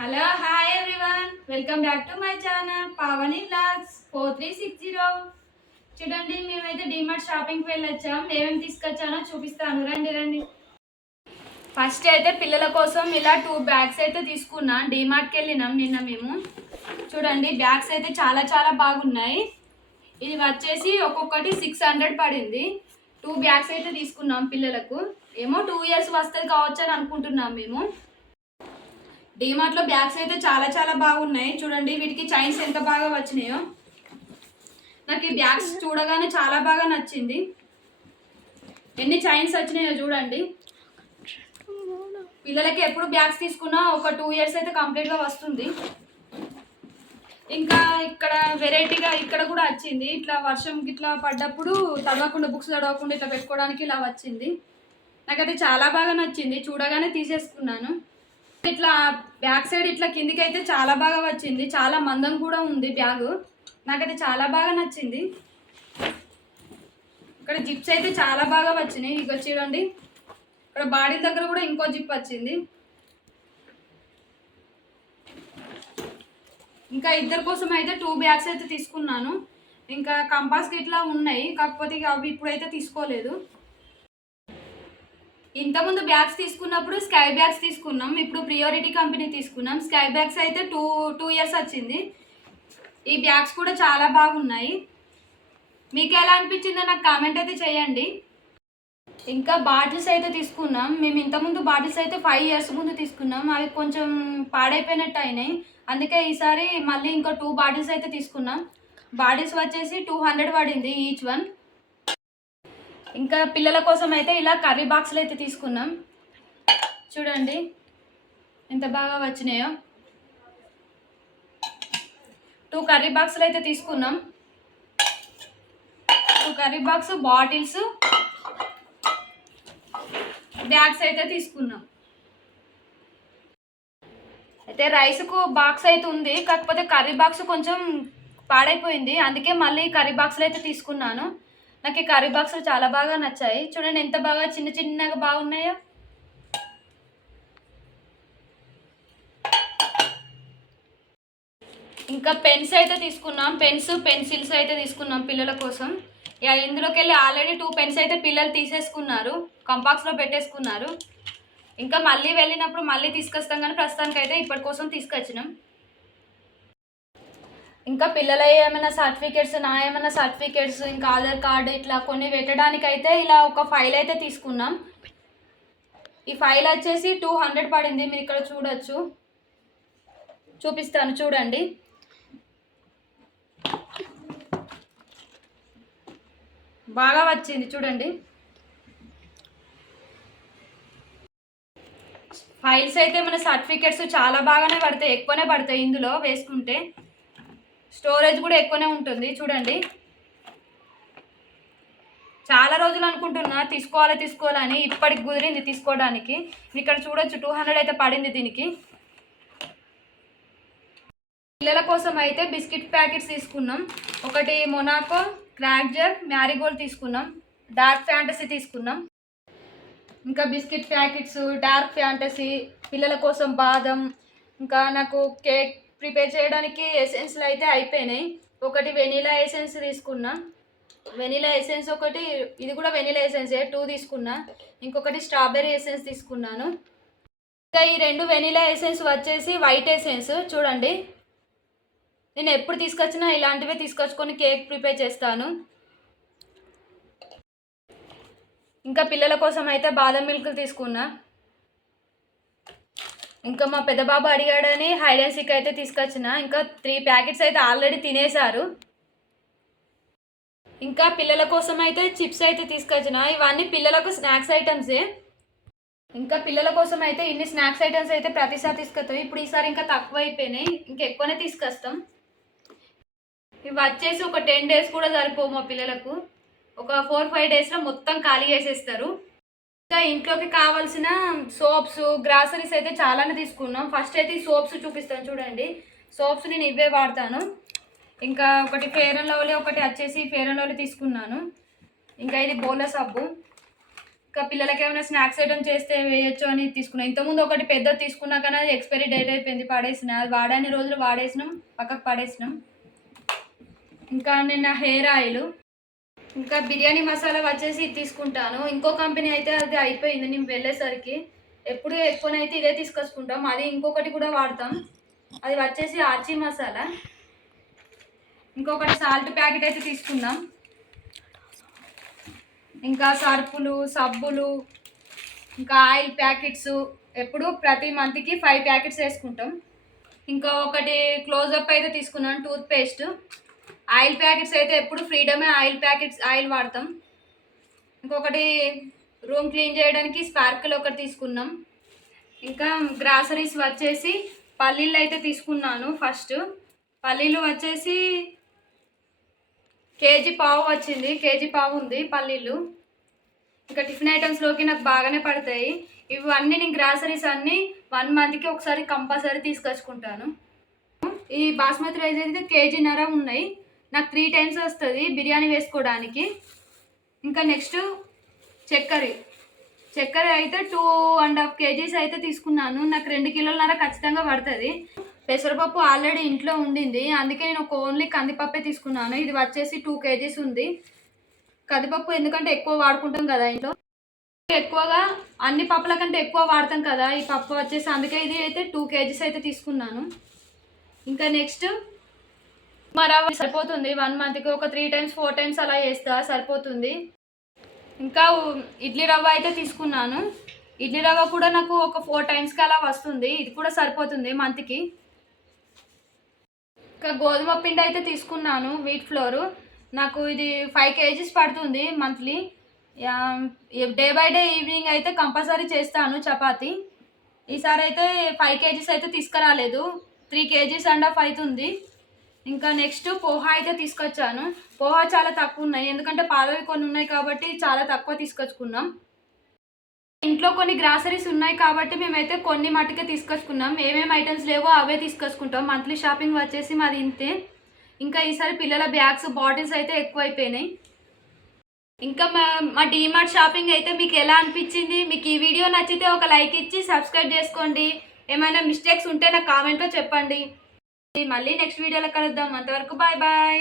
Hello hi everyone welcome back to my channel Pavani vlogs four three six zero చూడండి మేమైతే డిమార్ట్ షాపింగ్కి వెళ్ళొచ్చాం. ఏమేమి తీసుకొచ్చానో చూపిస్తాను. రండి రండి. ఫస్ట్ అయితే పిల్లల కోసం ఇలా టూ బ్యాగ్స్ అయితే తీసుకున్నా. డిమార్ట్కి వెళ్ళినాం నిన్న మేము. చూడండి బ్యాగ్స్ అయితే చాలా చాలా బాగున్నాయి. ఇది వచ్చేసి ఒక్కొక్కటి సిక్స్ హండ్రెడ్ పడింది. టూ బ్యాగ్స్ అయితే తీసుకున్నాం పిల్లలకు. ఏమో టూ ఇయర్స్ వస్తుంది కావచ్చు అని అనుకుంటున్నాం మేము. డిమార్ట్లో బ్యాగ్స్ అయితే చాలా చాలా బాగున్నాయి. చూడండి వీటికి చైన్స్ ఎంత బాగా వచ్చినాయో. నాకు ఈ బ్యాగ్స్ చూడగానే చాలా బాగా నచ్చింది. ఎన్ని చైన్స్ వచ్చినాయో చూడండి. పిల్లలకి ఎప్పుడు బ్యాగ్స్ తీసుకున్నా ఒక టూ ఇయర్స్ అయితే కంప్లీట్గా వస్తుంది. ఇంకా ఇక్కడ వెరైటీగా ఇక్కడ కూడా వచ్చింది. ఇట్లా వర్షం ఇట్లా పడ్డప్పుడు తడవకుండా బుక్స్ తడవకుండా ఇట్లా పెట్టుకోవడానికి ఇలా వచ్చింది. నాకైతే చాలా బాగా నచ్చింది. చూడగానే తీసేసుకున్నాను. ఇట్లా బ్యాక్ సైడ్ ఇట్లా కిందికి అయితే చాలా బాగా వచ్చింది. చాలా మందం కూడా ఉంది బ్యాగ్. నాకైతే చాలా బాగా నచ్చింది. ఇక్కడ జిప్స్ అయితే చాలా బాగా వచ్చినాయి. ఇక చూడండి. ఇక్కడ బాడీ దగ్గర కూడా ఇంకో జిప్ వచ్చింది. ఇంకా ఇద్దరి కోసం అయితే టూ బ్యాగ్స్ అయితే తీసుకున్నాను. ఇంకా కంపాస్ ఇట్లా ఉన్నాయి. కాకపోతే ఇక అవి ఇప్పుడైతే తీసుకోలేదు. ఇంతకుముందు బ్యాగ్స్ తీసుకున్నప్పుడు స్కై బ్యాగ్స్ తీసుకున్నాం. ఇప్పుడు ప్రియారిటీ కంపెనీ తీసుకున్నాం. స్కై బ్యాగ్స్ అయితే టూ టూ ఇయర్స్ వచ్చింది. ఈ బ్యాగ్స్ కూడా చాలా బాగున్నాయి. మీకు ఎలా అనిపించిందో నాకు కామెంట్ అయితే చేయండి. ఇంకా బాటిల్స్ అయితే తీసుకున్నాం. మేము ఇంతకుముందు బాటిల్స్ అయితే ఫైవ్ ఇయర్స్ ముందు తీసుకున్నాం. అవి కొంచెం పాడైపోయినట్టు అయినాయి. అందుకే ఈసారి మళ్ళీ ఇంకో టూ బాటిల్స్ అయితే తీసుకున్నాం. బాటిల్స్ వచ్చేసి టూ హండ్రెడ్ పడింది ఈచ్ వన్. ఇంకా పిల్లల కోసం అయితే ఇలా కర్రీ బాక్స్లు అయితే తీసుకున్నాం. చూడండి ఎంత బాగా వచ్చినాయో. టూ కర్రీ బాక్సులు అయితే తీసుకున్నాం. Two curry box bottles bags అయితే తీసుకున్నాం. అయితే రైస్కు బాక్స్ అయితే ఉంది కాకపోతే కర్రీ బాక్స్ కొంచెం పాడైపోయింది అందుకే మళ్ళీ కర్రీ బాక్స్లు అయితే తీసుకున్నాను. నాకు ఈ కర్రీ బాక్సులు చాలా బాగా నచ్చాయి. చూడండి ఎంత బాగా చిన్న చిన్నగా బాగున్నాయో. ఇంకా పెన్స్ అయితే తీసుకున్నాం. పెన్స్ పెన్సిల్స్ అయితే తీసుకున్నాం పిల్లల కోసం. ఇక ఇందులోకి వెళ్ళి ఆల్రెడీ టూ పెన్స్ అయితే పిల్లలు తీసేసుకున్నారు. కంపాక్స్లో పెట్టేసుకున్నారు. ఇంకా మళ్ళీ వెళ్ళినప్పుడు మళ్ళీ తీసుకొస్తాం కానీ ప్రస్తుతానికి అయితే ఇప్పటి కోసం తీసుకొచ్చినాం. ఇంకా పిల్లల ఏమైనా సర్టిఫికేట్స్ నా ఏమైనా సర్టిఫికేట్స్ ఇంకా ఆధార్ కార్డు ఇట్లా కొన్ని పెట్టడానికి అయితే ఇలా ఒక ఫైల్ అయితే తీసుకున్నాం. ఈ ఫైల్ వచ్చేసి టూ హండ్రెడ్ పడింది మీరు ఇక్కడ చూడొచ్చు. చూపిస్తాను చూడండి. బాగా వచ్చింది చూడండి. ఫైల్స్ అయితే మన సర్టిఫికెట్స్ చాలా బాగానే పడతాయి ఎక్కువనే పడతాయి ఇందులో వేసుకుంటే. స్టోరేజ్ కూడా ఎక్కువనే ఉంటుంది చూడండి. చాలా రోజులు అనుకుంటున్నా తీసుకోవాలి తీసుకోవాలని ఇప్పటికి కుదిరింది తీసుకోవడానికి. ఇక్కడ చూడొచ్చు టూ హండ్రెడ్ అయితే పడింది దీనికి. పిల్లల కోసం అయితే బిస్కెట్ ప్యాకెట్స్ తీసుకున్నాం. ఒకటి మొనాకో క్రాక్ జగ్ మ్యారీగోల్డ్ తీసుకున్నాం. డార్క్ ఫ్యాంటసీ తీసుకున్నాం. ఇంకా బిస్కెట్ ప్యాకెట్స్ డార్క్ ఫ్యాంటసీ పిల్లల కోసం బాదం ఇంకా నాకు కేక్ ప్రిపేర్ చేయడానికి ఎసెన్స్లు అయితే అయిపోయినాయి. ఒకటి వెనీలా ఎసెన్స్ తీసుకున్నా. వెనీలా ఎసెన్స్ ఒకటి ఇది కూడా వెనీలా ఎసెన్సే టూ తీసుకున్నా. ఇంకొకటి స్ట్రాబెర్రీ ఎసెన్స్ తీసుకున్నాను. ఇంకా ఈ రెండు వెనీలా ఎసెన్స్ వచ్చేసి వైట్ ఎసెన్స్ చూడండి. నేను ఎప్పుడు తీసుకొచ్చినా ఇలాంటివే తీసుకొచ్చుకొని కేక్ ప్రిపేర్ చేస్తాను. ఇంకా పిల్లల కోసం అయితే బాదం మిల్క్ తీసుకున్నా. ఇంకా మా పెద్ద బాబు అడిగాడని హైడ్ అయితే తీసుకొచ్చిన. ఇంకా త్రీ ప్యాకెట్స్ అయితే ఆల్రెడీ తినేశారు. ఇంకా పిల్లల కోసం అయితే చిప్స్ అయితే తీసుకొచ్చిన. ఇవన్నీ పిల్లలకు స్నాక్స్ ఐటమ్సే. ఇంకా పిల్లల కోసం అయితే ఇన్ని స్నాక్స్ ఐటమ్స్ అయితే ప్రతిసారి తీసుకొస్తాం. ఇప్పుడు ఈసారి ఇంకా తక్కువ అయిపోయినాయి ఇంకా ఎక్కువనే తీసుకొస్తాం. ఇవి వచ్చేసి ఒక టెన్ డేస్ కూడా సరిపోవు మా పిల్లలకు. ఒక ఫోర్ ఫైవ్ డేస్లో మొత్తం ఖాళీ చేసేస్తారు. ఇంకా ఇంట్లోకి కావాల్సిన సోప్స్ గ్రాసరీస్ అయితే చాలానే తీసుకున్నాం. ఫస్ట్ అయితే ఈ సోప్స్ చూపిస్తాను చూడండి. సోప్స్ నేను ఇవే వాడతాను. ఇంకా ఒకటి ఫేర్ అండ్ లవ్లీ ఒకటి వచ్చేసి ఫేర్ అండ్ లవ్లీ తీసుకున్నాను. ఇంకా ఇది బోల సబ్బు. ఇంకా పిల్లలకి ఏమైనా స్నాక్స్ ఐటమ్ చేస్తే వేయొచ్చు అని తీసుకున్నాను ఇంతకుముందు ఒకటి పెద్ద తీసుకున్నా కానీ అది ఎక్స్పైరీ డేట్ అయిపోయింది పడేసిన. అది వాడని రోజులు వాడేసినాం పక్కకు పడేసినాం. ఇంకా నిన్న హెయిర్ ఆయిల్. ఇంకా బిర్యానీ మసాలా వచ్చేసి తీసుకుంటాను. ఇంకో కంపెనీ అయితే అది అయిపోయింది నేను వెళ్ళేసరికి. ఎప్పుడు ఎక్కువనైతే ఇదే తీసుకొచ్చుకుంటాం. అది ఇంకొకటి కూడా వాడతాం. అది వచ్చేసి ఆచి మసాలా. ఇంకొకటి సాల్ట్ ప్యాకెట్ అయితే తీసుకున్నాం ఇంకా సర్పులు సబ్బులు ఇంకా ఆయిల్ ప్యాకెట్స్. ఎప్పుడు ప్రతి మంత్కి ఫైవ్ ప్యాకెట్స్ వేసుకుంటాం. ఇంకా ఒకటి క్లోజప్ అయితే తీసుకున్నాను టూత్ పేస్ట్ ఆయిల్ ప్యాకెట్స్ అయితే ఎప్పుడు ఫ్రీడమే ఆయిల్ ప్యాకెట్స్ ఆయిల్ వాడతాం. ఇంకొకటి రూమ్ క్లీన్ చేయడానికి స్పార్కిల్ ఒకటి తీసుకున్నాం. ఇంకా గ్రాసరీస్ వచ్చేసి పల్లీలు అయితే తీసుకున్నాను ఫస్ట్. పల్లీలు వచ్చేసి కేజీ పావు వచ్చింది కేజీ పావు ఉంది పల్లీలు. ఇంకా టిఫిన్ ఐటమ్స్లోకి నాకు బాగానే పడతాయి. ఇవన్నీ నేను గ్రాసరీస్ అన్నీ వన్ మంత్కి ఒకసారి కంపల్సరీ తీసుకొచ్చుకుంటాను. ఈ బాస్మతి రైస్ అయితే కేజీన్నర ఉన్నాయి. నాకు త్రీ టైమ్స్ వస్తుంది బిర్యానీ వేసుకోవడానికి. ఇంకా నెక్స్ట్ చక్కెర. చక్కెర అయితే టూ అండ్ హాఫ్ కేజీస్ అయితే తీసుకున్నాను. నాకు రెండు కిలోలన్నర ఖచ్చితంగా పడుతుంది. పెసరపప్పు ఆల్రెడీ ఇంట్లో ఉండింది. అందుకే నేను ఒక ఓన్లీ కందిపప్పే తీసుకున్నాను. ఇది వచ్చేసి టూ కేజీస్ ఉంది. కందిపప్పు ఎందుకంటే ఎక్కువ వాడుకుంటాం కదా ఇంట్లో. ఎక్కువగా అన్ని పప్పుల కంటే ఎక్కువ వాడతాం కదా ఈ పప్పు వచ్చేసి. అందుకే ఇది అయితే టూ కేజీస్ అయితే తీసుకున్నాను. ఇంకా నెక్స్ట్ మా రవ్వ సరిపోతుంది. వన్ మంత్కి ఒక త్రీ టైమ్స్ ఫోర్ టైమ్స్ అలా చేస్తా సరిపోతుంది. ఇంకా ఇడ్లీ రవ్వ అయితే తీసుకున్నాను. ఇడ్లీ రవ్వ కూడా నాకు ఒక ఫోర్ టైమ్స్కి అలా వస్తుంది. ఇది కూడా సరిపోతుంది మంత్కి ఇంకా గోధుమ పిండి అయితే తీసుకున్నాను వీట్ ఫ్లోర్ నాకు ఇది ఫైవ్ కేజీస్ పడుతుంది monthly day by day evening అయితే కంపల్సరీ చేస్తాను చపాతి. ఈసారి అయితే ఫైవ్ కేజీస్ అయితే తీసుకురాలేదు. త్రీ కేజీస్ అండ్ హాఫ్ అవుతుంది. ఇంకా నెక్స్ట్ పోహా అయితే తీసుకొచ్చాను. పోహా చాలా తక్కువ ఉన్నాయి. ఎందుకంటే పాలవి కొన్ని ఉన్నాయి కాబట్టి చాలా తక్కువ తీసుకొచ్చుకున్నాం. ఇంట్లో కొన్ని గ్రాసరీస్ ఉన్నాయి కాబట్టి మేమైతే కొన్ని మట్టుకే తీసుకొచ్చుకున్నాం. ఏమేమి ఐటమ్స్ లేవో అవే తీసుకొచ్చుకుంటాం. మంత్లీ షాపింగ్ వచ్చేసి మాది ఇంతే. ఇంకా ఈసారి పిల్లల బ్యాగ్స్ బాటిల్స్ అయితే ఎక్కువ అయిపోయినాయి ఇంకా మా మా డీమార్ట్ షాపింగ్ అయితే మీకు ఎలా అనిపించింది? మీకు ఈ వీడియో నచ్చితే ఒక లైక్ ఇచ్చి సబ్స్క్రైబ్ చేసుకోండి. ఏమైనా మిస్టేక్స్ ఉంటే నాకు కామెంట్లో చెప్పండి. మళ్ళీ నెక్స్ట్ వీడియోలో కలుద్దాం. అంతవరకు బాయ్ బాయ్